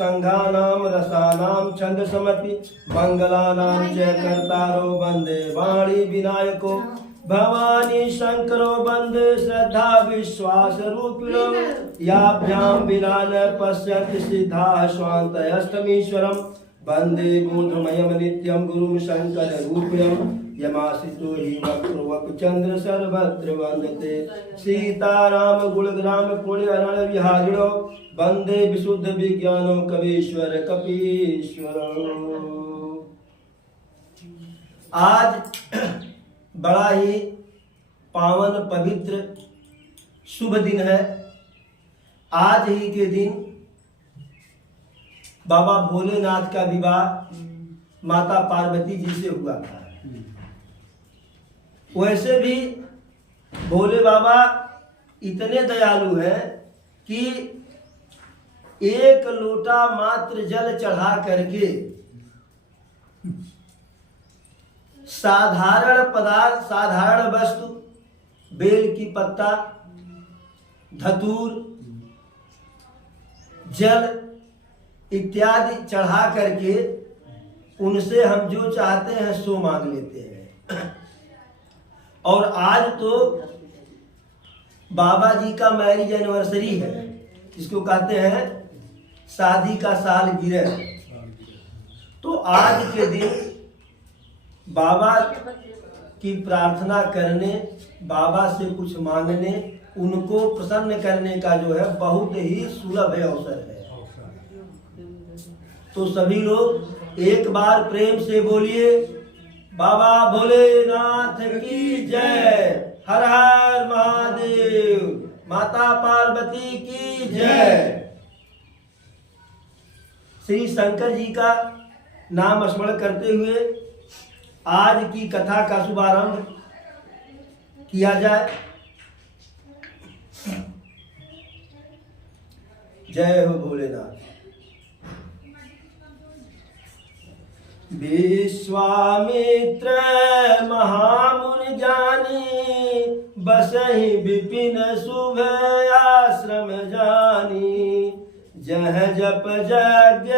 संघानाम रसानाम छंद समपि मंगलानाम च कर्तारो वंदे वाणी विनायको भवानी शंकरो वंदे श्रद्धा विश्वास रूपिणो याभ्यां विना न पश्यन्ति सिद्धा स्वान्तयस्तमीश्वरं वंदे बोधमयं नित्यं गुरुं शंकर रूपिणं यमासितो हि वक्रवक चंद्र सर्वत्र वंदते सीताराम गुणग्राम पुण्यरण विहारिणो वंदे विशुद्ध विज्ञानो कवीश्वर कपीश्वर। आज बड़ा ही पावन पवित्र शुभ दिन है। आज ही के दिन बाबा भोलेनाथ का विवाह माता पार्वती जी से हुआ था। वैसे भी भोले बाबा इतने दयालु हैं कि एक लोटा मात्र जल चढ़ा करके साधारण पदार्थ, साधारण वस्तु, बेल की पत्ता, धतूर, जल इत्यादि चढ़ा करके उनसे हम जो चाहते हैं सो मांग लेते हैं। और आज तो बाबा जी का मैरिज एनिवर्सरी है, इसको कहते हैं शादी का साल गिरह। तो आज के दिन बाबा की प्रार्थना करने, बाबा से कुछ मांगने, उनको प्रसन्न करने का जो है बहुत ही सुलभ अवसर है। तो सभी लोग एक बार प्रेम से बोलिए बाबा भोलेनाथ की जय, हर हर महादेव, माता पार्वती की जय। श्री शंकर जी का नाम स्मरण करते हुए आज की कथा का शुभारंभ किया जाए। जय हो भोलेनाथ। विश्वामित्र महामुनि ज्ञानी बसहि विपिन शुभ आश्रम जानी। जह जप यज्ञ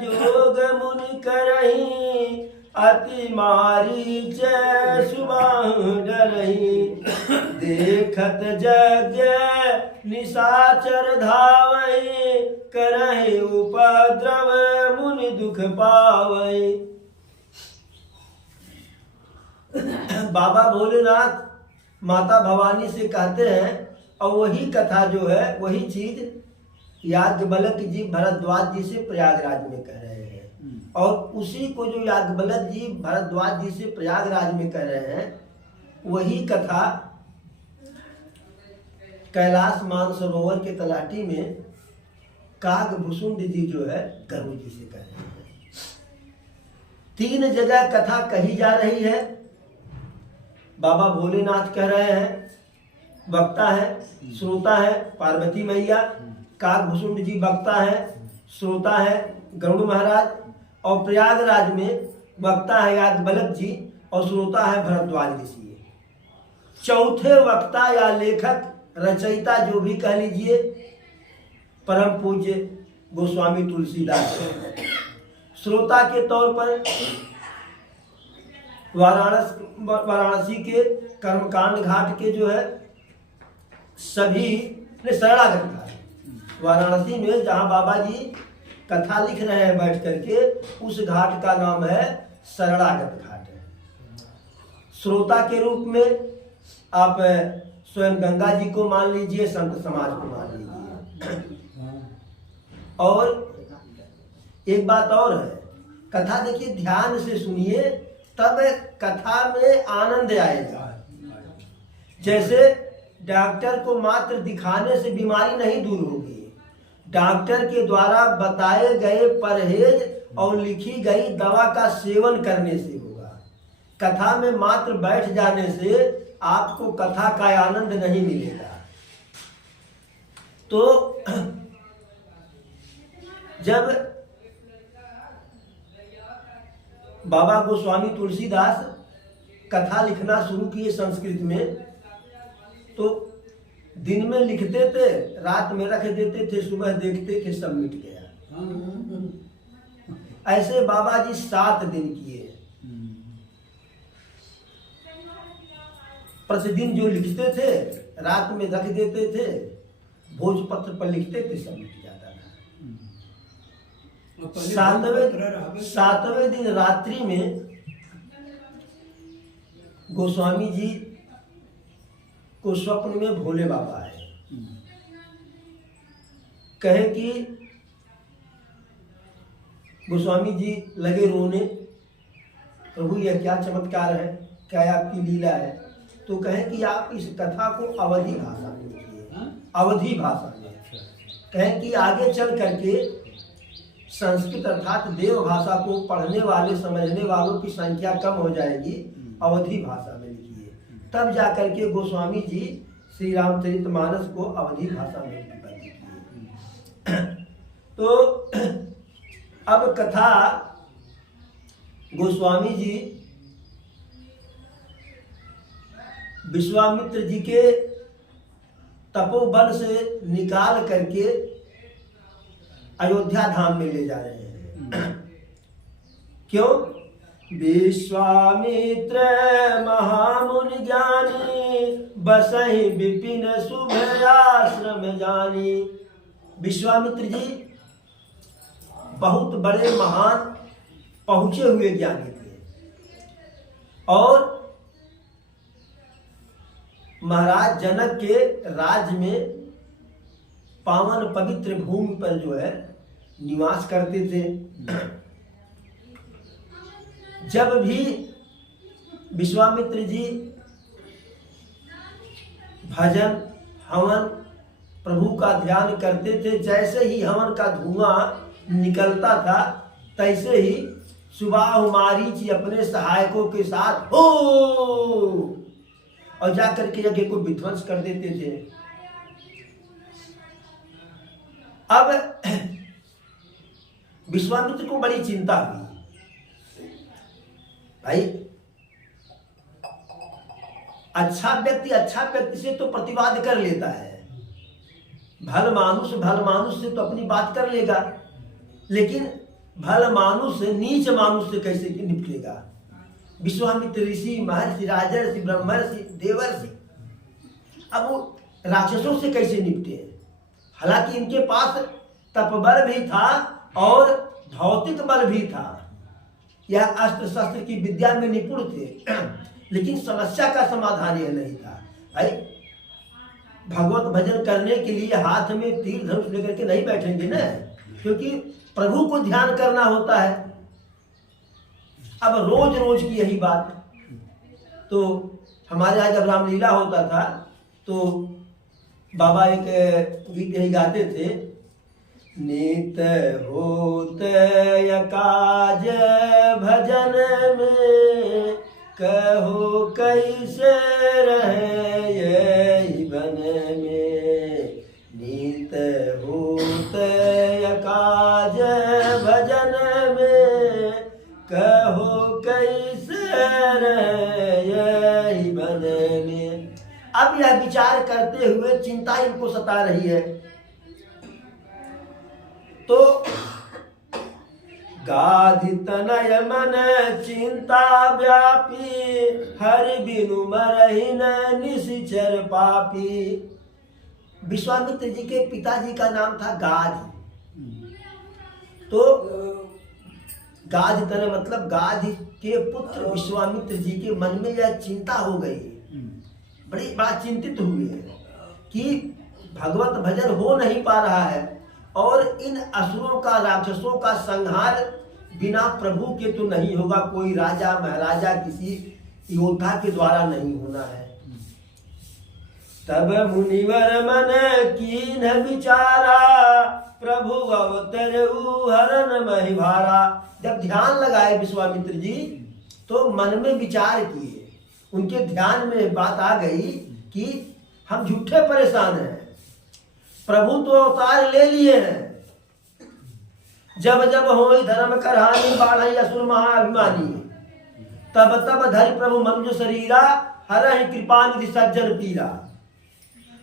जोग मुनि करहि अति मारीच सुबाहु डरहि। देखत यज्ञ निशाचर धावहि करहि उपद्रव मुनि दुख पावहि। बाबा भोलेनाथ माता भवानी से कहते हैं, और वही कथा जो है, वही चीज याज्ञवल्क्य जी भरद्वाज जी से प्रयागराज में कह रहे हैं। और उसी को जो याज्ञवल्क्य जी भरद्वाज जी से प्रयागराज में कह रहे हैं, वही कथा कैलाश मानसरोवर के तलाटी में कागभूषुंड जी जो है गरुड़ जी से कह रहे हैं। 3 जगह कथा कही जा रही है। बाबा भोलेनाथ कह रहे हैं, वक्ता है, श्रोता है पार्वती मैया, कागभूषुंड जी वक्ता है, श्रोता है गरुड़ महाराज, और प्रयागराज में वक्ता है याज्ञवल्क्य जी और श्रोता है भरद्वाज ऋषि। चौथे वक्ता या लेखक, रचयिता जो भी कह लीजिए, परम पूज्य गोस्वामी तुलसीदास। श्रोता के तौर पर वाराणसी के कर्मकांड घाट के जो है सभी ने शरणागत घाट, वाराणसी में जहाँ बाबा जी कथा लिख रहे हैं बैठ करके, उस घाट का नाम है शरणागत घाट। श्रोता के रूप में आप स्वयं गंगा जी को मान लीजिए, संत समाज को मान लीजिए। और एक बात और है, कथा देखिए ध्यान से सुनिए, तब कथा में आनंद आएगा। जैसे डॉक्टर को मात्र दिखाने से बीमारी नहीं दूर होगी, डॉक्टर के द्वारा बताए गए परहेज और लिखी गई दवा का सेवन करने से होगा। कथा में मात्र बैठ जाने से आपको कथा का आनंद नहीं मिलेगा। तो जब बाबा गोस्वामी तुलसीदास कथा लिखना शुरू किए संस्कृत में, तो दिन में लिखते थे, रात में रख देते थे, सुबह देखते थे सब मिट गया। ऐसे बाबा जी 7 दिन किए। प्रतिदिन जो लिखते थे रात में रख देते थे, भोजपत्र पर लिखते थे, सब मिट जाता था। सातवें दिन रात्रि में गोस्वामी जी को स्वप्न में भोले बाबा आए, कहे कि गोस्वामी जी लगे रोने, प्रभु यह क्या चमत्कार है, क्या आपकी लीला है। तो कहे कि आप इस कथा को अवधी भाषा में लिखिए, अवधी भाषा में। कहे कि आगे चल करके संस्कृत अर्थात देव भाषा को पढ़ने वाले समझने वालों की संख्या कम हो जाएगी, अवधी भाषा में लिखिए। तब जाकर के गोस्वामी जी श्री रामचरितमानस को अवधी भाषा में लिखिए। तो अब कथा गोस्वामी जी विश्वामित्र जी के तपोबल से निकाल करके अयोध्या धाम में ले जा रहे हैं। क्यों? विश्वामित्र महामुनि ज्ञानी, बसहि विपिन शुभ आश्रम जानी। विश्वामित्र जी बहुत बड़े महान पहुंचे हुए ज्ञानी थे और महाराज जनक के राज्य में पावन पवित्र भूमि पर जो है निवास करते थे। जब भी विश्वामित्र जी भजन हवन प्रभु का ध्यान करते थे, जैसे ही हवन का धुआं निकलता था तैसे ही सुबाह मारीच अपने सहायकों के साथ हो और जाकर के यज्ञ को विध्वंस कर देते थे। अब विश्वामित्र को बड़ी चिंता हुई, भाई अच्छा व्यक्ति से तो प्रतिवाद कर लेता है, भल मानुष से तो अपनी बात कर लेगा, लेकिन भल मानुष नीच मानुष से कैसे निपटेगा। विश्वामित्र ऋषि, महर्षि, राजर्षि, ब्रह्मर्षि, देवर्षि, अब वो राक्षसों से कैसे निपटे। हालांकि इनके पास तपबल भी था और भौतिक बल भी था, यह अस्त्र शस्त्र की विद्या में निपुण थे, लेकिन समस्या का समाधान यह नहीं था। भाई भगवत भजन करने के लिए हाथ में तीर धनुष लेकर के नहीं बैठेंगे ना, क्योंकि प्रभु को ध्यान करना होता है। अब रोज रोज की यही बात। तो हमारे यहाँ जब रामलीला होता था तो बाबा एक गीत यही गाते थे, नित होत काज भजन में, कहो कैसे रहे ये बन में। नित होत काज भजन में, कहो कैसे रहे ये बन में। अब यह विचार करते हुए चिंता इनको सता रही है। तो गाधि तनय मन चिंता व्यापी, हरि बिनु मरहि न निशिचर पापी। विश्वामित्र जी के पिताजी का नाम था गाधि। तो गाधि तनय मतलब गाधि के पुत्र विश्वामित्र जी के मन में यह चिंता हो गई, बड़ा चिंतित हुए कि भगवत भजन हो नहीं पा रहा है और इन असुरों का, राक्षसों का संहार बिना प्रभु के तो नहीं होगा, कोई राजा महाराजा किसी योद्धा के द्वारा नहीं होना है। तब मुनिवर मन कीन विचारा, प्रभु अवतरऊ हरन महि भारा। जब ध्यान लगाए विश्वामित्र जी तो मन में विचार किए, उनके ध्यान में बात आ गई कि हम झूठे परेशान हैं, प्रभु तो अवतार ले लिए हैं, जब जब हो धर्म कर हानि, बाढ़ असुर महाअभिमानी, तब तब धरि प्रभु मनुज शरीरा, हरहि कृपा निधि सज्जन पीरा।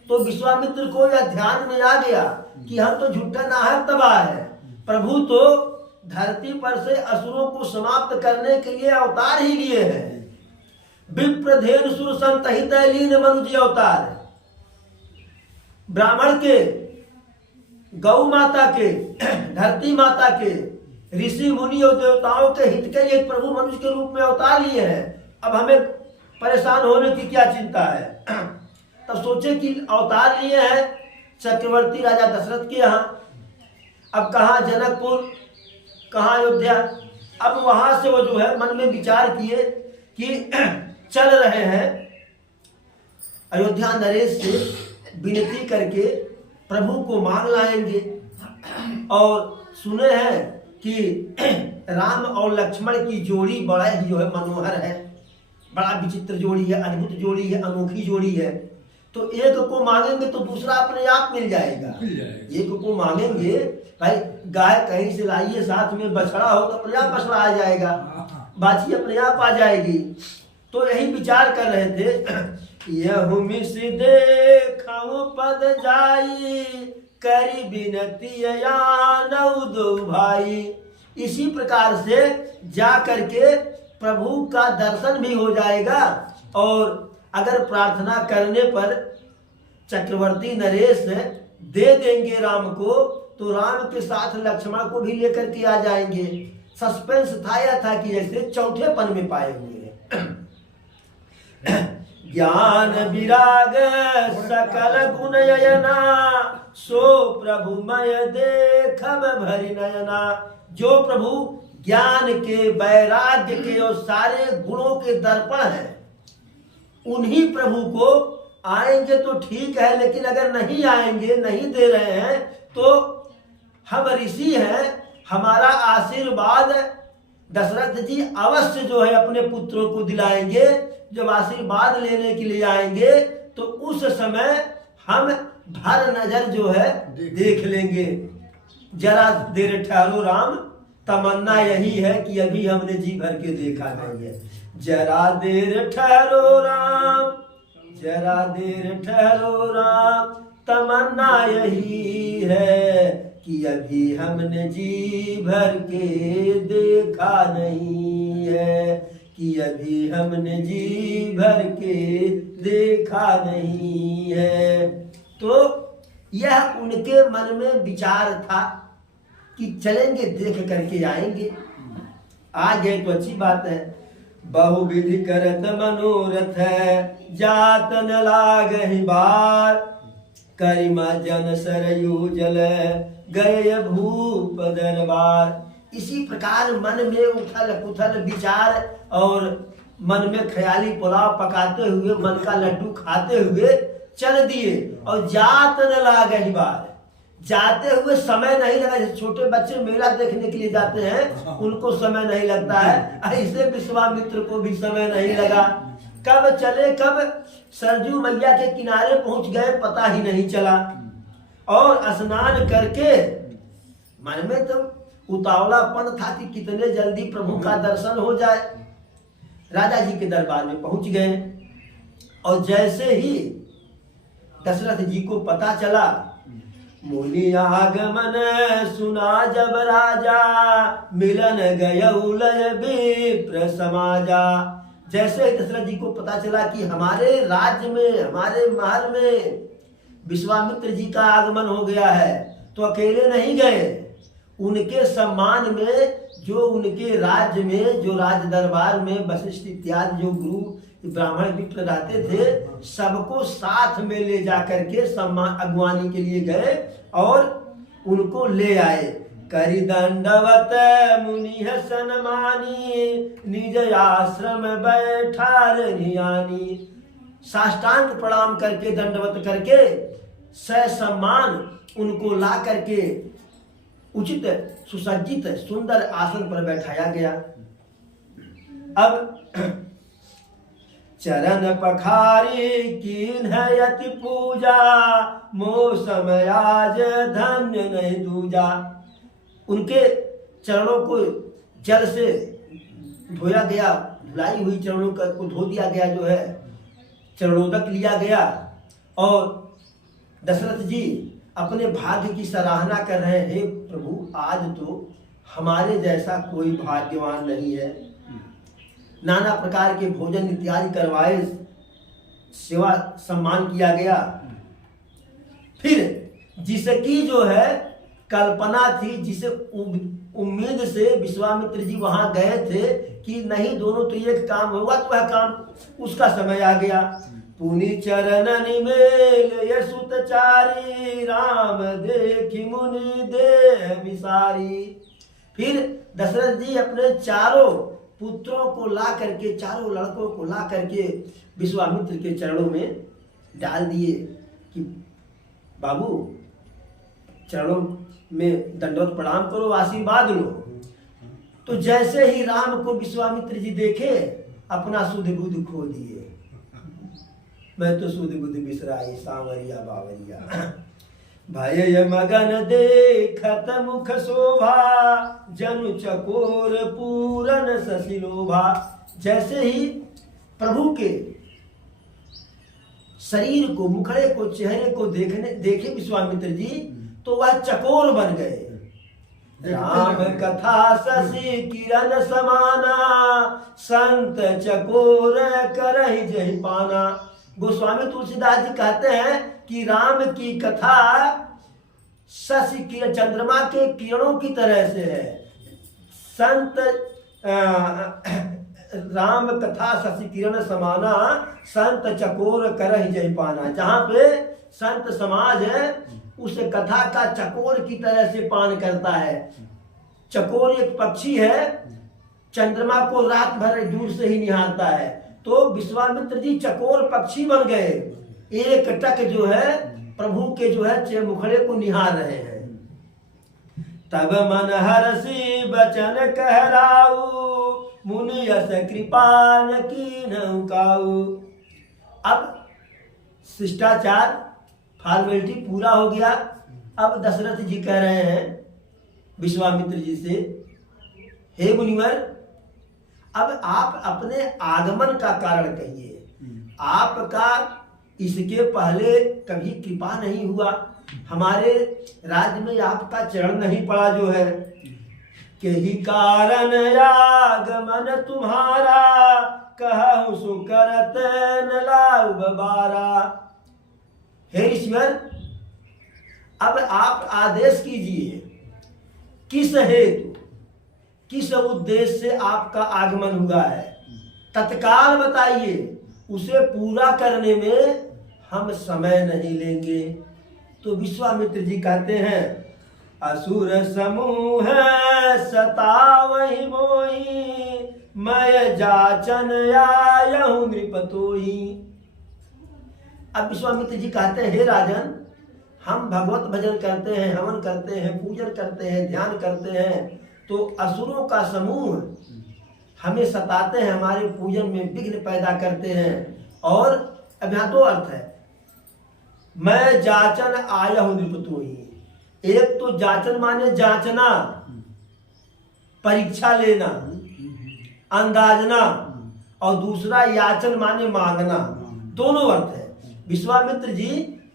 तो विश्वामित्र को यह ध्यान में आ गया कि हम तो झूठा नाहक तबाह है, प्रभु तो धरती पर से असुरों को समाप्त करने के लिए अवतार ही लिए हैं। विप्रधेन सुर संतहित लीन मनुज अवतार, ब्राह्मण के, गौ माता के, धरती माता के, ऋषि मुनि और देवताओं के हित के लिए प्रभु मनुष्य के रूप में अवतार लिए हैं। अब हमें परेशान होने की क्या चिंता है। तब सोचे कि अवतार लिए हैं चक्रवर्ती राजा दशरथ के यहाँ, अब कहाँ जनकपुर, कहाँ अयोध्या। अब वहां से वो जो है मन में विचार किए कि चल रहे हैं अयोध्या नरेश से विनती करके प्रभु को मांग लाएंगे। और सुने हैं कि राम और लक्ष्मण की जोड़ी बड़ा ही जो है मनोहर है, बड़ा विचित्र जोड़ी है, अद्भुत जोड़ी है, अनोखी जोड़ी है। तो एक को मांगेंगे तो दूसरा अपने आप मिल जाएगा। एक को मांगेंगे, भाई गाय कहीं से लाइए, साथ में बछड़ा हो तो अपने आप बछड़ा आ जाएगा, बाछी अपने आप आ जाएगी। तो यही विचार कर रहे थे। यह मिस देखऊं पद जाई, करी बिनती नौ दो भाई। इसी प्रकार से जा करके प्रभु का दर्शन भी हो जाएगा, और अगर प्रार्थना करने पर चक्रवर्ती नरेश दे देंगे राम को, तो राम के साथ लक्ष्मण को भी लेकर के आ जाएंगे। सस्पेंस था या था कि जैसे चौथेपन में पाए हुए हैं। ज्ञान विराग सकल गुण यना, सो प्रभु मय देखब भरि नयना। जो प्रभु ज्ञान के, वैराग्य के और सारे गुणों के दर्पण हैं, उन्हीं प्रभु को आएंगे तो ठीक है, लेकिन अगर नहीं आएंगे, नहीं दे रहे हैं, तो हम ऋषि हैं, हमारा आशीर्वाद दशरथ जी अवश्य जो है अपने पुत्रों को दिलाएंगे। जब आशीर्वाद लेने के लिए आएंगे तो उस समय हम भर नजर जो है देख लेंगे। जरा देर ठहरो राम, तमन्ना यही है कि अभी हमने जी भर के देखा नहीं है। जरा देर ठहरो राम, जरा देर ठहरो राम, तमन्ना यही है कि अभी हमने जी भर के देखा नहीं है, कि अभी हमने जी भर के देखा नहीं है। तो यह उनके मन में विचार था कि चलेंगे, देख करके आएंगे। आ गए तो अच्छी बात है। बहुविधि करत मनोरथ है, जात न लागहि बार, करिमा जन सरयू जल गए भूप दरबार। इसी प्रकार मन में उथल पुथल विचार और मन में ख्याली पुलाव पकाते हुए, मन का लड्डू खाते हुए चल दिए। और जात न लागहि बार, जाते हुए समय नहीं लगा। जैसे छोटे बच्चे मेला देखने के लिए जाते हैं, उनको समय नहीं लगता है, ऐसे विश्वामित्र को भी समय नहीं लगा। कब चले, कब सरजू मैया के किनारे पहुंच गए पता ही नहीं चला। और स्नान करके मन में तो उतावलापन था कि कितने जल्दी प्रभु का दर्शन हो जाए। राजा जी के दरबार में पहुंच गए, और जैसे ही दशरथ जी को पता चला, मुनि आगमन सुना जब राजा, मिलन गयउ लय विप्र समाजा। जैसे ही दशरथ जी को पता चला कि हमारे राज्य में, हमारे महल में विश्वामित्र जी का आगमन हो गया है, तो अकेले नहीं गए। उनके सम्मान में, जो उनके राज्य में, जो राज दरबार में वशिष्ठ इत्यादि जो गुरु ब्राह्मण मित्र रहते थे, सबको साथ में ले जाकर के सम्मान अगवानी के लिए गए और उनको ले आए। करि दंडवत मुनि सन्मानी, निज आश्रम बैठार नियानी। साष्टांग प्रणाम करके, दंडवत करके, सम्मान उनको ला करके उचित सुसज्जित सुंदर आसन पर बैठाया गया। अब चरण पखारी कीन्हयति पूजा, मौसम आज धन्य नहीं दूजा। उनके चरणों को जल से धोया गया, धुलाई हुई चरणों को धो दिया गया, जो है चरणोदक लिया गया। और दशरथ जी अपने भाग्य की सराहना कर रहे हैं, हे प्रभु, आज तो हमारे जैसा कोई भाग्यवान नहीं है। नाना प्रकार के भोजन इत्यादि करवाए, सेवा सम्मान किया गया। फिर जिसकी जो है कल्पना थी, जिसे उम्मीद से विश्वामित्र जी वहां गए थे कि नहीं दोनों तो एक काम होगा, तो वह काम उसका समय आ गया। पुनि चरणन मेल यशुतचारी, राम देखी मुनि देह विसारी। फिर दशरथ जी अपने चारों पुत्रों को ला करके, चारों लड़कों को ला करके विश्वामित्र के चरणों में डाल दिए कि बाबू चरणों में दंडवत प्रणाम करो, आशीर्वाद लो। तो जैसे ही राम को विश्वामित्र जी देखे, अपना सुध बुध खो दिए। मैं तो सुध बुध बिसराई, सांवरिया बावरिया। भय मगन देखत मुख शोभा, जनु चकोर पूरन ससिलोभा। जैसे ही प्रभु के शरीर को, मुखड़े को, चेहरे को देखे विश्वामित्र जी, तो वह चकोर बन गए। राम कथा शशि किरण समाना, संत चकोर करहि जहि पाना। गोस्वामी तुलसीदास जी कहते हैं कि राम की कथा शशि किरण, चंद्रमा के किरणों की तरह से है। संत राम कथा शशि किरण समाना, संत चकोर करहि जहि पाना। जहाँ पे संत समाज है, उस कथा का चकोर की तरह से पान करता है। चकोर एक पक्षी है, चंद्रमा को रात भर दूर से ही निहारता है। तो विश्वामित्र जी चकोर पक्षी बन गए, एक टक जो है प्रभु के जो है मुखड़े को निहार रहे हैं। तब मन हरसी बचन कहराऊ, मुनि यस कृपा न कीन्हु काऊ। अब शिष्टाचार फॉर्मेलिटी पूरा हो गया। अब दशरथ जी कह रहे हैं विश्वामित्र जी से, हे मुनिवर, अब आप अपने आगमन का कारण कहिए। आपका इसके पहले कभी कृपा नहीं हुआ, हमारे राज्य में आपका चरण नहीं पड़ा जो है। के ही कारण आगमन तुम्हारा, कहूँ सो करत न लाऊ बारा। हे ईश्वर, अब आप आदेश कीजिए, किस हेतु, किस उद्देश्य से आपका आगमन हुआ है, तत्काल बताइए। उसे पूरा करने में हम समय नहीं लेंगे। तो विश्वामित्र जी कहते हैं, असुर समूह सतावहि मोहि, मैं जाचन आयहु नृपतोहि। अब विश्वामित्र जी कहते हैं, हे राजन, हम भगवत भजन करते हैं, हवन करते हैं, पूजन करते हैं, ध्यान करते हैं, तो असुरों का समूह हमें सताते हैं, हमारे पूजन में विघ्न पैदा करते हैं। और अब यहाँ दो अर्थ है, मैं जाचन आयहु नृपतोहि। एक तो जाचन माने जांचना, परीक्षा लेना, अंदाजना, और दूसरा याचन माने मांगना। दोनों अर्थ है। विश्वामित्र जी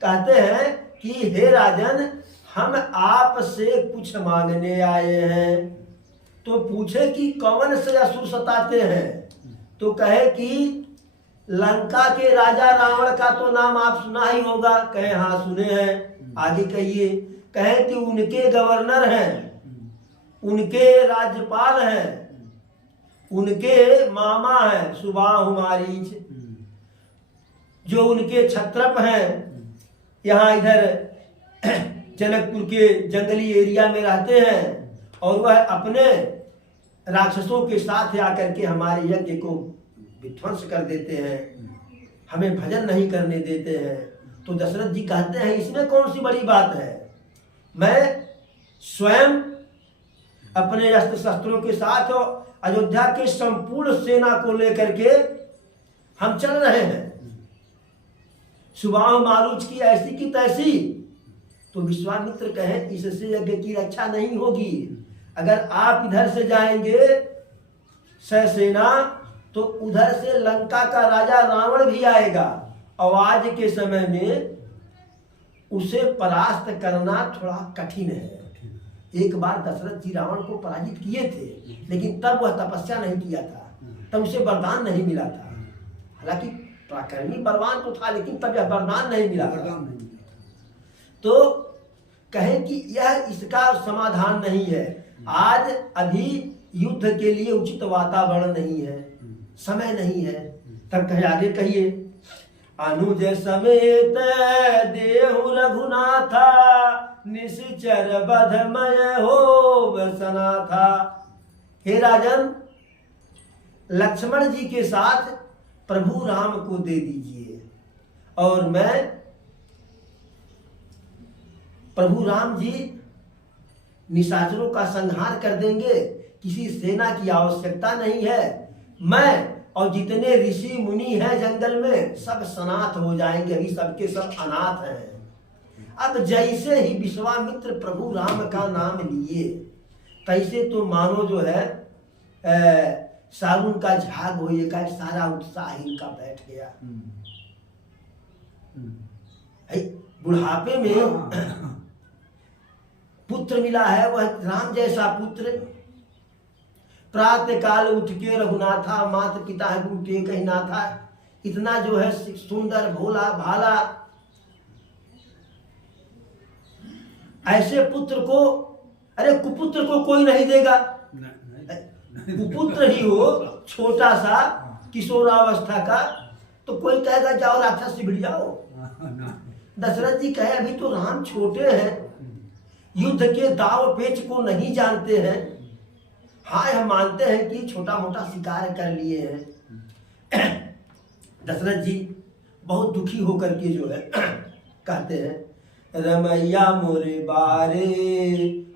कहते हैं कि हे राजन, हम आपसे कुछ मांगने आए हैं। तो पूछे कि कौन से असुर सताते हैं? तो कहे कि लंका के राजा रावण का तो नाम आप सुना ही होगा। कहे हाँ सुने हैं, आगे कहिए। कहे कि उनके गवर्नर हैं, उनके राज्यपाल हैं, उनके मामा हैं सुबाहु मारीच, जो उनके छत्रप हैं, यहाँ इधर जनकपुर के जंगली एरिया में रहते हैं, और वह अपने राक्षसों के साथ आकर के हमारे यज्ञ को विध्वंस कर देते हैं, हमें भजन नहीं करने देते हैं। तो दशरथ जी कहते हैं, इसमें कौन सी बड़ी बात है? मैं स्वयं अपने अस्त्र शस्त्रों के साथ अयोध्या के संपूर्ण सेना को लेकर के हम चल रहे हैं, सुबाहु मारूच की ऐसी की तैसी। तो विश्वामित्र कहे, इससे यज्ञ की रक्षा नहीं होगी। अगर आप इधर से जाएंगे ससेना, तो उधर से लंका का राजा रावण भी आएगा, और आज के समय में उसे परास्त करना थोड़ा कठिन है। एक बार दशरथ जी रावण को पराजित किए थे, लेकिन तब वह तपस्या नहीं किया था, तब उसे वरदान नहीं मिला था। हालांकि पराक्रमी बलवान तो था, लेकिन तब यह वरदान नहीं मिला था। तो कहें कि यह इसका समाधान नहीं है। आज अभी युद्ध के लिए उचित वातावरण नहीं है, समय नहीं है। तब कहे आगे कहिए, अनुज समेत देहु रघुनाथा, निश्चर बधमय हो वसना था। हे राजन, लक्ष्मण जी के साथ प्रभु राम को दे दीजिए, और मैं, प्रभु राम जी निशाचरों का संहार कर देंगे, किसी सेना की आवश्यकता नहीं है। मैं और जितने ऋषि मुनि हैं जंगल में सब सनाथ हो जाएंगे, अभी सबके सब अनाथ हैं। अब जैसे ही विश्वामित्र प्रभु राम का नाम लिए, तैसे तो मानो जो है सावन का झाग हो, का सारा उत्साह इनका बैठ गया। बुढ़ापे में पुत्र मिला है, वह राम जैसा पुत्र। प्रातः काल उठ के रघुनाथा, माता पिता है गुरु टेक ही ना था। इतना जो है सुंदर भोला भाला, ऐसे पुत्र को, अरे कुपुत्र को कोई नहीं देगा। कुपुत्र ही हो, छोटा सा किशोरावस्था का, तो कोई कहेगा जाओ राक्षस से भिड़ जाओ। दशरथ जी कहे अभी तो राम छोटे हैं, युद्ध के दाव पेच को नहीं जानते हैं। हाँ, हम मानते हैं कि छोटा मोटा शिकार कर लिए हैं। दशरथ जी बहुत दुखी होकर के जो है कहते हैं, रमैया मोरे बारे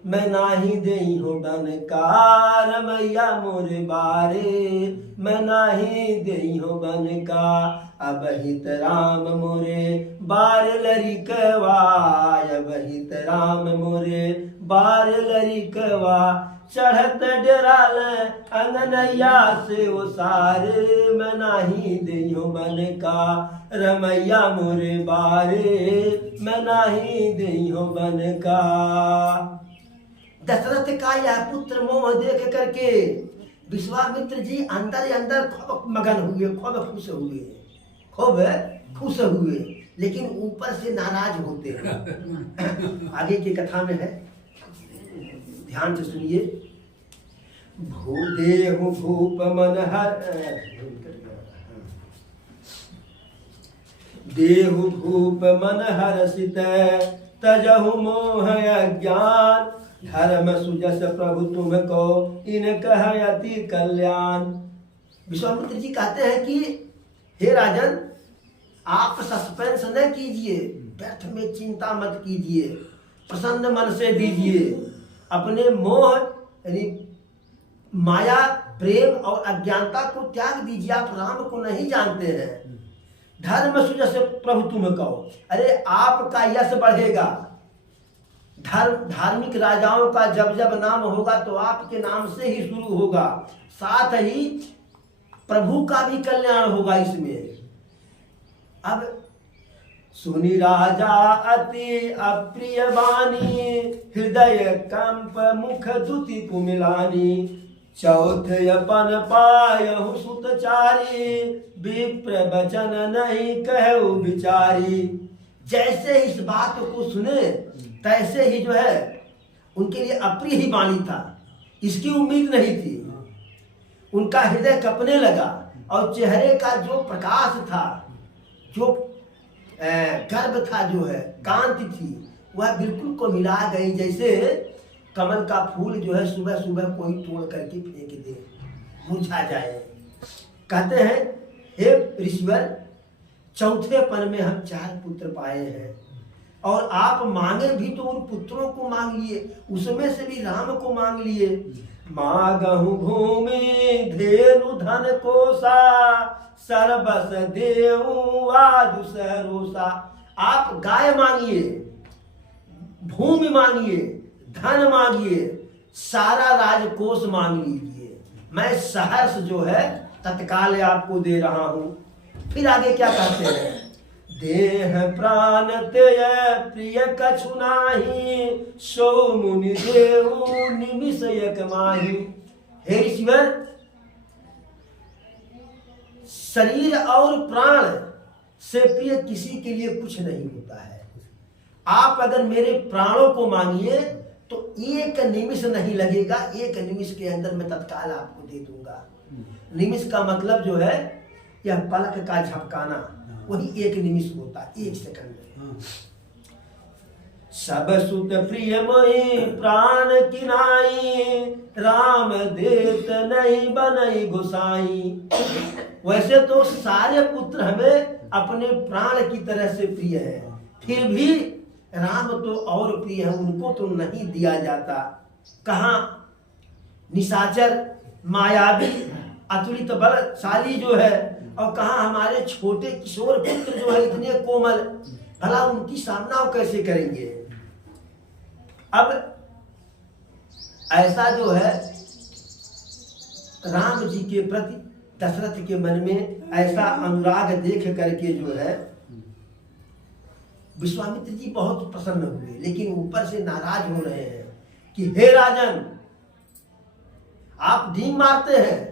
मैं नाही देई हो बन का, रमैया मोरे बारे मैं नाही देई हो बन का। अब हित राम मोरे बार लरिकवा, अब हित राम मोरे बार लरिकवा। चढ़त डराल अंगनैया से ओ सारे मैं नाही देयो बन का, रमैया मोरे बारे मैं नाही देयो बन का। दशरथ का यह पुत्र मोह देख करके विश्वामित्र जी अंदर अंदर खूब मगन हुए, खूब खुश हुए, लेकिन ऊपर से नाराज होते हैं। आगे की कथा में है, ध्यान से सुनिए। भूदेहु भूप मन हर, देहु भूप मन हर्षित, तजहु मोह अज्ञान। धर्म सुजस प्रभु तुम को, इन कह अति कल्याण। विश्वामित्र जी कहते हैं कि हे राजन, आप सस्पेंस न कीजिए, व्यर्थ में चिंता मत कीजिए, प्रसन्न मन से दीजिए। अपने मोह यानी माया, प्रेम और अज्ञानता को त्याग दीजिए। आप राम को नहीं जानते हैं। धर्म सुजस प्रभु तुम कहो, अरे आपका यश बढ़ेगा। धार्मिक राजाओं का जब जब नाम होगा तो आपके नाम से ही शुरू होगा, साथ ही प्रभु का भी कल्याण होगा इसमें। अब सुनी राजा अति अप्रिय वाणी, हृदय कंप मुख दुति कुमिलानी। चौथ अपन पायहु सुतचारी, विप्र वचन नहीं कहु विचारी। जैसे इस बात को सुने तैसे ही जो है उनके लिए अप्रिय ही वाणी था, इसकी उम्मीद नहीं थी। उनका हृदय कपने लगा और चेहरे का जो प्रकाश था, जो गर्व था, जो है कांति थी, वह बिल्कुल को मिला गई। जैसे कमल का फूल जो है सुबह सुबह कोई तोड़ करके फेंक दे, मुरझा जाए। कहते हैं हे ऋषिवर, चौथे पन में हम 4 पुत्र पाए हैं, और आप मांगे भी तो उन पुत्रों को मांग लिए, उसमें से भी राम को मांग लिए। मांगहु भूमि धेनु धन कोसा, सर्वस देऊ आदु सरोसा। आप गाय मांगिए, भूमि मांगिए, धन मांगिए, सारा राजकोष मांग लीजिए, मैं सहर्ष जो है तत्काल आपको दे रहा हूं। फिर आगे क्या कहते हैं, देह प्राण तेय प्रिय कछु नाही, सो मुनि देहु निमिष एक माही। हे ईश्वर, शरीर और प्राण से प्रिय किसी के लिए कुछ नहीं होता है। आप अगर मेरे प्राणों को मांगिए तो एक निमिष नहीं लगेगा, एक निमिष के अंदर मैं तत्काल आपको दे दूंगा। निमिष का मतलब जो है यह पलक का झपकाना, वही एक निमिष होता है, एक सेकंड। सब सुत प्रिय मोहि प्राण किनाई, राम देत नहीं बनई गोसाई। वैसे तो सारे पुत्र हमें अपने प्राण की तरह से प्रिय है, फिर भी राम तो और प्रिय है, उनको तो नहीं दिया जाता। कहाँ निशाचर मायावी अतुलित बलशाली जो है, और कहाँ हमारे छोटे किशोर पुत्र जो है इतने कोमल, भला उनकी सामना कैसे करेंगे। अब ऐसा जो है राम जी के प्रति दशरथ के मन में ऐसा अनुराग देख करके जो है विश्वामित्र जी बहुत प्रसन्न हुए, लेकिन ऊपर से नाराज हो रहे हैं कि हे राजन, आप ढींग मारते हैं,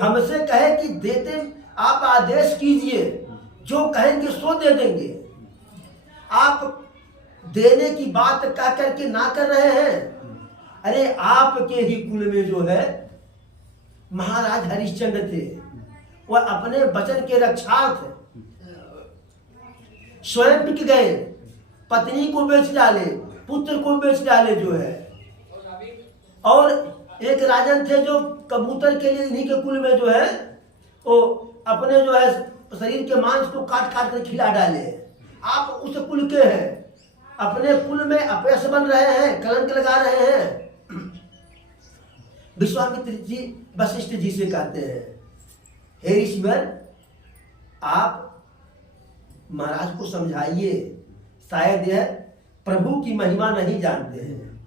हमसे कहे कि देते, आप आदेश कीजिए, जो कहेंगे सो दे देंगे। आप देने की बात कह करके ना कर रहे हैं। अरे आपके ही कुल में जो है महाराज हरिश्चंद्र थे, वह अपने वचन के रक्षार्थ स्वयं बिक गए, पत्नी को बेच डाले, पुत्र को बेच डाले जो है। और एक राजन थे जो कबूतर के लिए इन्हीं के कुल में जो है वो अपने जो है शरीर के मांस को काट काट कर खिला डाले। आप उस कुल के हैं, अपने कुल में अपयश बन रहे हैं, कलंक लगा रहे हैं। विश्वामित्र जी वशिष्ठ जी से कहते हैं, हे ईश्वर, आप महाराज को समझाइए, शायद यह प्रभु की महिमा नहीं जानते हैं।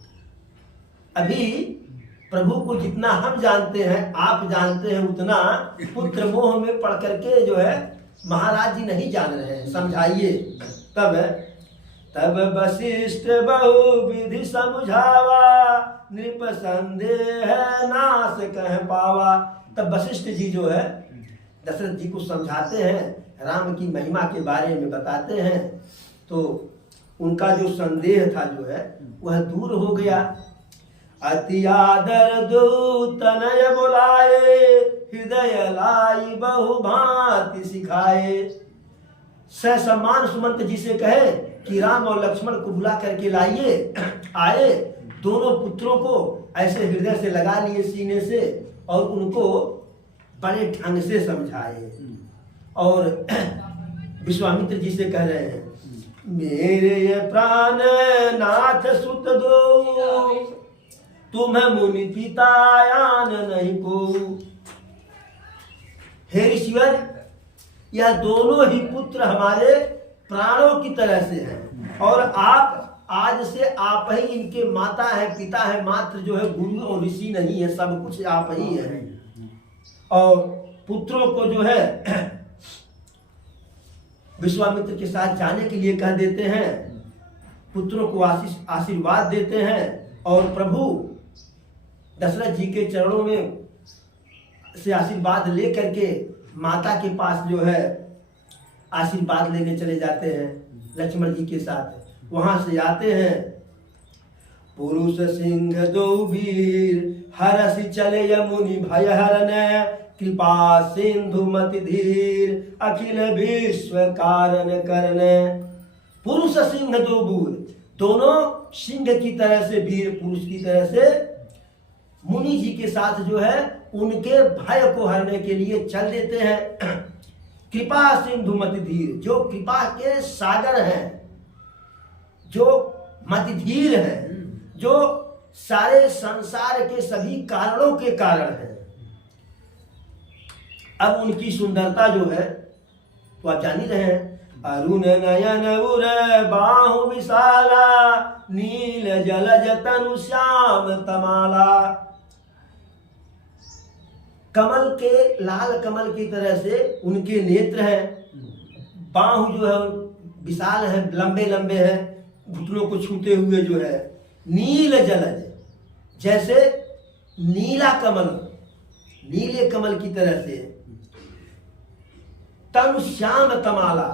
अभी प्रभु को जितना हम जानते हैं, आप जानते हैं, उतना पुत्र मोह में पड़ करके जो है महाराज जी नहीं जान रहे हैं, समझाइए। तब वशिष्ठ बहु विधि समझावा, नृप संदेह नाश कह पावा। तब वशिष्ठ जी जो है दशरथ जी को समझाते हैं, राम की महिमा के बारे में बताते हैं, तो उनका जो संदेह था जो है वह दूर हो गया। अति आदर दूत तनय बुलाए, हृदय लाई बहु भांति सिखाए। सम्मान सुमंत जी से कहे कि राम और लक्ष्मण को बुला करके लाइए। आए, दोनों पुत्रों को ऐसे हृदय से लगा लिए सीने से, और उनको बड़े ढंग से समझाए। और विश्वामित्र जी से कह रहे हैं, मेरे ये प्राण नाथ सुत दो, तुम्हें मुनि पिता यान नहीं को। हे ईश्वर, यह दोनों ही पुत्र हमारे प्राणों की तरह से हैं, और आप आज से आप ही इनके माता है, पिता है, मात्र जो है गुरु और ऋषि नहीं है, सब कुछ आप ही हैं। और पुत्रों को जो है विश्वामित्र के साथ जाने के लिए कह देते हैं, पुत्रों को आशीर्वाद देते हैं, और प्रभु दशरथ जी के चरणों में से आशीर्वाद ले करके माता के पास जो है आशीर्वाद लेने चले जाते हैं लक्ष्मण जी के साथ। वहां से आते हैं, पुरुष सिंह दो वीर, हरसि चले यमुनि भय हरन, कृपा सिंधु मति धीर, अखिल विश्व कारण करन। पुरुष सिंह दो वीर, दोनों सिंह की तरह से, वीर पुरुष की तरह से मुनि जी के साथ जो है उनके भय को हरने के लिए चल देते हैं। कृपा सिंधु मति धीर, जो कृपा के सागर हैं, जो मति धीर हैं, जो सारे संसार के सभी कारणों के कारण हैं। अब उनकी सुंदरता जो है तो आप जान ही रहे हैं, अरुण नयन उर बाहु विशाला, नील जलज तनु श्याम तमाला। कमल के, लाल कमल की तरह से उनके नेत्र हैं, बाहु जो है विशाल है, लंबे लंबे है, घुटनों को छूते हुए जो है, नील जलज, जैसे नीला कमल, नीले कमल की तरह से, तनु श्याम तमाला,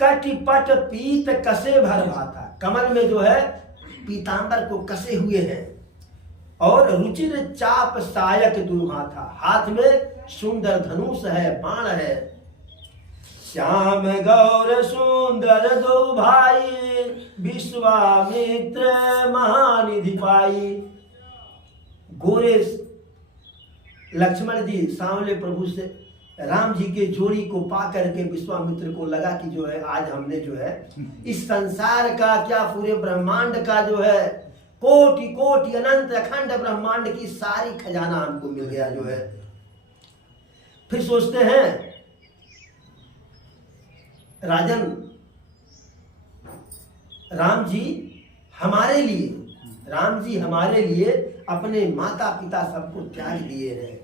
कटिपट पीत कसे भर भाता, कमल में जो है पीतांबर को कसे हुए हैं, और रुचिर चाप सायक दुर्भाथा, हाथ में सुंदर धनुष है, बाण है। श्याम गौर सुंदर दो भाई, विश्वामित्र महानिधि पाई। गोरे लक्ष्मण जी सांवले प्रभु से राम जी के जोड़ी को पा करके विश्वामित्र को लगा कि जो है आज हमने जो है इस संसार का क्या, पूरे ब्रह्मांड का जो है कोटि कोटि अनंत अखंड ब्रह्मांड की सारी खजाना हमको मिल गया जो है। फिर सोचते हैं राजन, राम जी हमारे लिए अपने माता पिता सबको त्याग दिए हैं।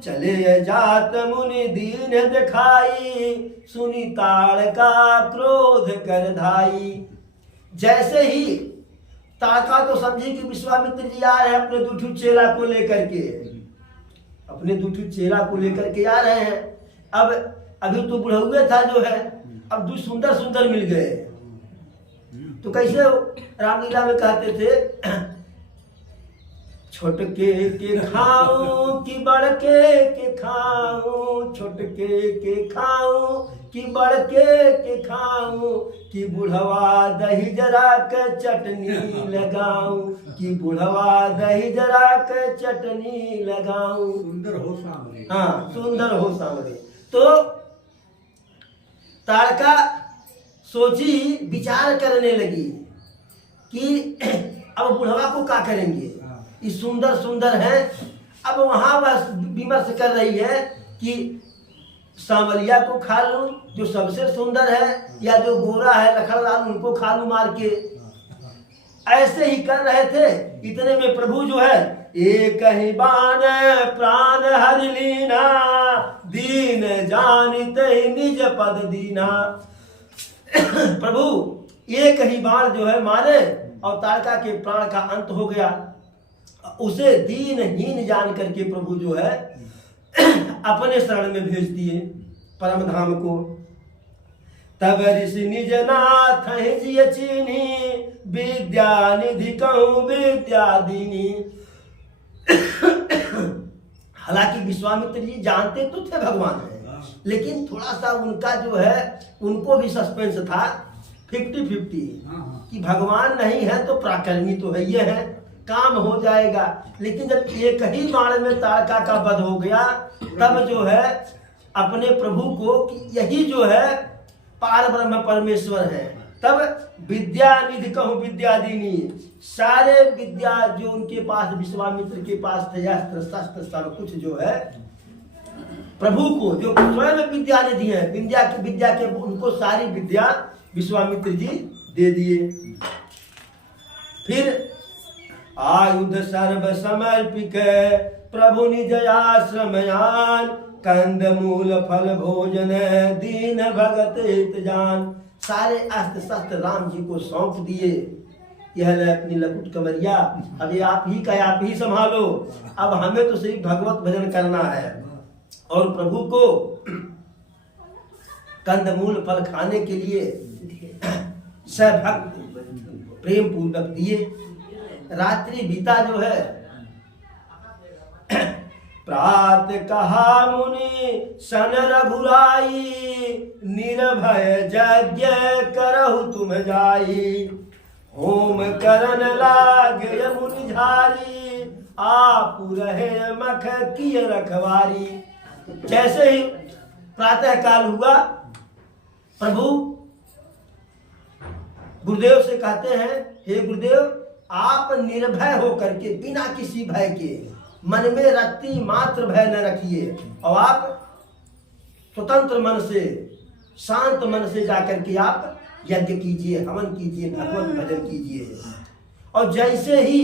चले जात मुनि दीन दिखाई, सुनी ताड़ का क्रोध कर धाई। जैसे ही ताका तो समझी कि विश्वामित्र जी आ रहे हैं अपने दूठू चेला को लेकर के, अपने दूठू चेला को लेकर के आ रहे हैं। अब अभी तो बुढ़उए था जो है, अब दू सुंदर सुंदर मिल गए। तो कैसे रामलीला में कहते थे, छोटके के खाऊं कि बड़के के खाऊं, छोटके के खाऊं कि बड़के के खाऊं, कि बुढ़वा दही जरा के चटनी लगाऊं, कि बुढ़वा दही जरा के चटनी लगाऊं। सुंदर हो सामने, हाँ सुंदर हो सामने। तो ताड़का सोची, विचार करने लगी कि अब बुढ़वा को क्या करेंगे, ये सुंदर सुंदर है। अब वहां बस विमर्श कर रही है कि सांवलिया को खा लूं जो सबसे सुंदर है, या जो गोरा है लखड़लाल उनको खा लूं मार के। ऐसे ही कर रहे थे। इतने में प्रभु जो है, एक ही बाण प्राण हर लीना, दीन जानते ही निज पद दीना। प्रभु एक ही बाण जो है मारे और ताड़का के प्राण का अंत हो गया। उसे दीनहीन जान करके प्रभु जो है अपने शरण में भेज दिए परम धाम को। तब ऋषि निज नाथ जिय चीनी, विद्या निधि कहूं विद्या दीनी। हालांकि विश्वामित्र जी जानते तो थे भगवान है, लेकिन थोड़ा सा उनका जो है, उनको भी सस्पेंस था 50-50 कि भगवान नहीं है तो प्राकर्मी तो है, ये है, काम हो जाएगा। लेकिन जब एक ही बाण में ताड़का का वध हो गया, तब जो है अपने प्रभु को कि यही जो है पार ब्रह्म परमेश्वर है, तब विद्या निधि कहूं विद्या दीनी, सारे विद्या जो उनके पास, विश्वामित्र के पास थे, अस्त्र शस्त्र सब कुछ जो है प्रभु को, जो स्वयं विद्या निधि है, विद्या के उनको सारी विद्या विश्वामित्र जी दे दिए। फिर आयुध सर्व समर्पिक प्रभु निज आश्रमयान, कंद मूल फल भोजन दीन भगत हित जान। सारे अस्त्र शस्त्र राम जी को सौंप दिए। यह ले अपनी लकुट कमरिया, अब ये आप ही का आप ही संभालो, अब हमें तो सिर्फ भगवत भजन करना है। और प्रभु को कंदमूल फल खाने के लिए सभक्त प्रेम पूर्वक दिए। रात्रि बीता जो है, प्रात कहा मुनि सन रघुराई, निर्भय यज्ञ करहु तुम जाई, होम करन लागे मुनि झारी, आप रहे मख किय रखवारी। जैसे ही प्रातः काल हुआ, प्रभु गुरुदेव से कहते हैं, हे गुरुदेव आप निर्भय होकर के, बिना किसी भय के, मन में रत्ती मात्र भय न रखिए, और आप स्वतंत्र मन से, शांत मन से जाकर के आप यज्ञ कीजिए, हवन कीजिए, भगवत भजन कीजिए। और जैसे ही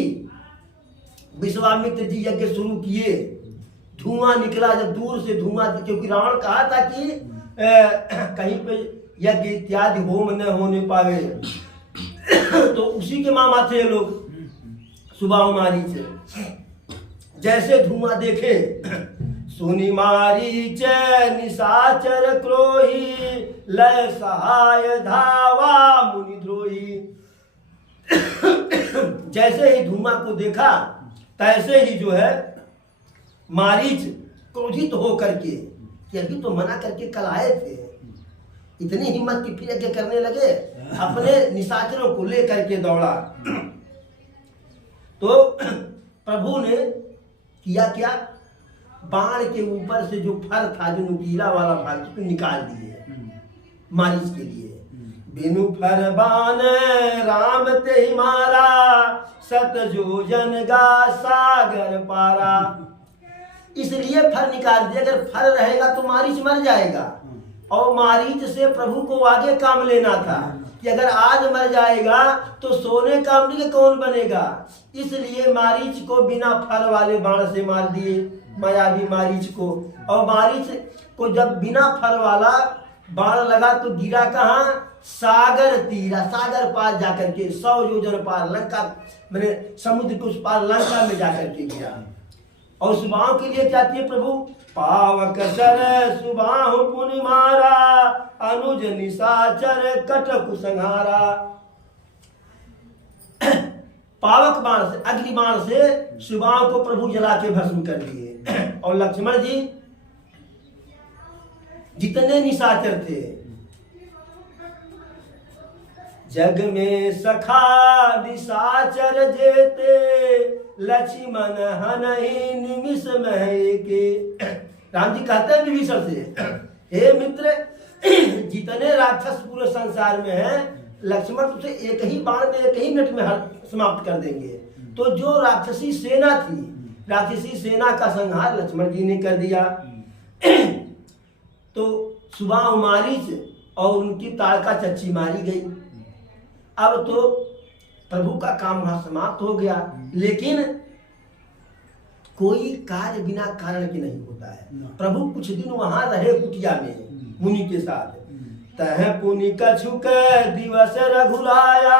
विश्वामित्र जी यज्ञ शुरू किए, धुआं निकला, जब दूर से धुआं, क्योंकि रावण कहा था कि कहीं पे यज्ञ इत्यादि होम न होने पावे, तो उसी के मामा थे ये लोग। सुबह मारीच जैसे धुआं देखे, सुनी मारीच निशाचर क्रोही, लय सहाय धावा मुनि द्रोही। जैसे ही धुआं को देखा तैसे ही जो है मारीच क्रोधित हो करके, कि अभी तो मना करके कल आए थे, इतनी हिम्मत की फिर यज्ञ करने लगे, अपने निशाचरों को लेकर के दौड़ा। तो प्रभु ने किया क्या, बाण के ऊपर से जो फर था, जो नुकीला वाला भाग, उसको निकाल दिए मारीच के लिए। बिनु फर बाण राम ते ही मारा, सत जोजन गा सागर पारा। इसलिए फर निकाल दिया, अगर फर रहेगा तो मारीच मर जाएगा, और मारीच से प्रभु को आगे काम लेना था कि अगर आज मर जाएगा तो सोने का अमृत कौन बनेगा। इसलिए मारीच को बिना फर वाले बाण से मार दिए, मायावी मारीच को। और मारीच को जब बिना फर वाला बाण लगा तो गिरा कहाँ, सागर तीरा, सागर पार जाकर के, 100 योजन पार, लंका मैंने समुद्र के उस पार लंका में जाकर के गिरा। और सुबाहों के लिए क्या किए प्रभु, पावक सर सुबाहु पुनि मारा, अनुज निशाचर कटक संहारा। पावक बाण से, अग्नि बाण से सुबाहों को प्रभु जला के भस्म कर दिए। और लक्ष्मण जी जितने निशाचर थे, जग में सखा निशाचर जेते, लक्ष्मण हनहि निमिष में के। राम जी कहते हैं विभीषण से, हे मित्र, जितने राक्षस पूरे संसार में हैं, लक्ष्मण तुझे एक ही बाण में, एक ही मिनट में समाप्त कर देंगे। तो जो राक्षसी सेना थी, राक्षसी सेना का संहार लक्ष्मण जी ने कर दिया। तो सुबाह मारीच और उनकी ताड़का चच्ची मारी गई। अब तो प्रभु का काम वहां समाप्त हो गया, लेकिन कोई कार्य बिना कारण के नहीं होता है। प्रभु कुछ दिन वहां रहे कुटिया में मुनि के साथ। तह पुनि कछुक दिवस रघुराया,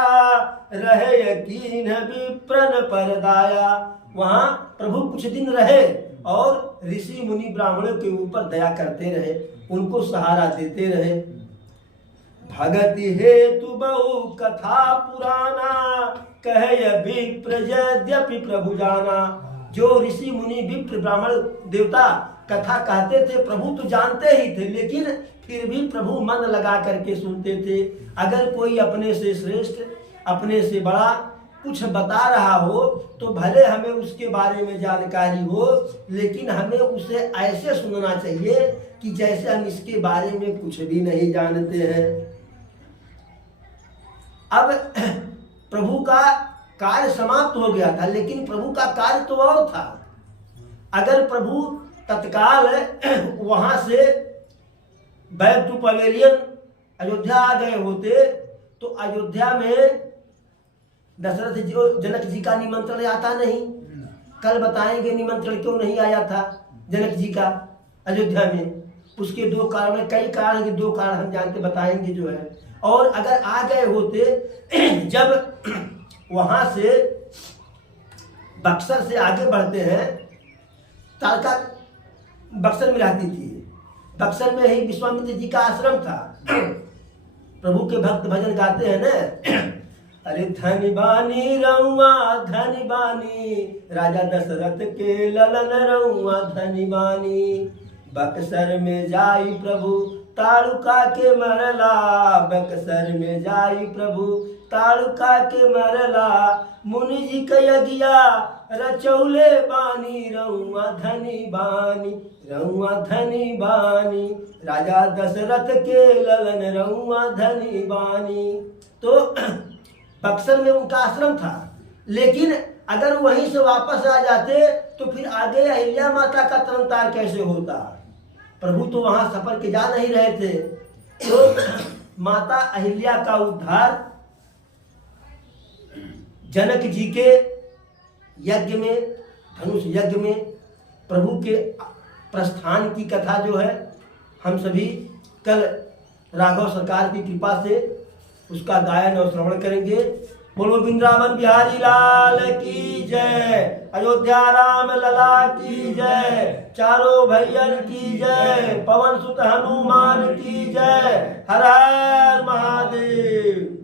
रहे यकीन विप्रन परदाया। वहां प्रभु कुछ दिन रहे और ऋषि मुनि ब्राह्मणों के ऊपर दया करते रहे, उनको सहारा देते रहे। भगति हेतु बहु कथा पुराना, कहे विप्र यद्यपि प्रभु जाना। जो ऋषि मुनि विप्र ब्राह्मण देवता कथा कहते थे, प्रभु तो जानते ही थे, लेकिन फिर भी प्रभु मन लगा करके सुनते थे। अगर कोई अपने से श्रेष्ठ, अपने से बड़ा कुछ बता रहा हो तो भले हमें उसके बारे में जानकारी हो, लेकिन हमें उसे ऐसे सुनना चाहिए कि जैसे हम इसके बारे में कुछ भी नहीं जानते हैं। अब प्रभु का कार्य समाप्त हो गया था, लेकिन प्रभु का कार्य तो और था। अगर प्रभु तत्काल वहां से बैक टू पवेलियन अयोध्या आ गए होते तो अयोध्या में दशरथ जी, जनक जी का निमंत्रण आता नहीं। कल बताएंगे निमंत्रण क्यों नहीं आया था जनक जी का अयोध्या में। उसके 2 कारण है, कई कारण के 2 कारण हम जानते बताएंगे जो है। और अगर आ गए होते, जब वहां से बक्सर से आगे बढ़ते हैं, तारका बक्सर में रहती थी, बक्सर में ही विश्वामित्र जी का आश्रम था। प्रभु के भक्त भजन गाते हैं ना, अरे धनी बानी रउआ धनी बानी, राजा दशरथ के ललन रउआ धनी बानी। बक्सर में जाई प्रभु तालुका के मरला, बक्सर में जाई प्रभु तालुका के मरला। मुनि जी कयगिया रचौले बानी, रउआ धनी बानी, रउआ धनी बानी। राजा दशरथ के ललन रउआ धनी बानी। तो बक्सर में उनका आश्रम था, लेकिन अगर वहीं से वापस आ जाते तो फिर आगे अहिल्या माता का तरनतार कैसे होता। प्रभु तो वहां सफर के जा नहीं रहे थे। तो माता अहिल्या का उद्धार जनक जी के यज्ञ में, धनुष यज्ञ में प्रभु के प्रस्थान की कथा जो है हम सभी कल राघव सरकार की कृपा से उसका गायन और श्रवण करेंगे। बोलो वृंदावन बिहारी लाल की जय, अयोध्या राम लला की जय, चारों भैयन की जय, पवन सुत हनुमान की जय। हर हर महादेव।